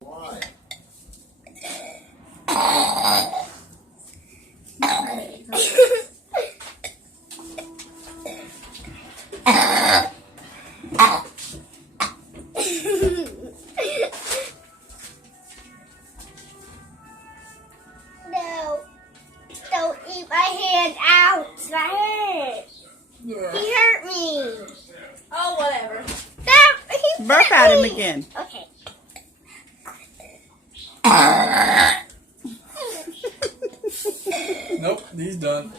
Why? No, don't eat my hand out. My hand. Yeah. He hurt me. Oh, whatever. He Burp hurt at him me. again. Okay. Nope, he's done.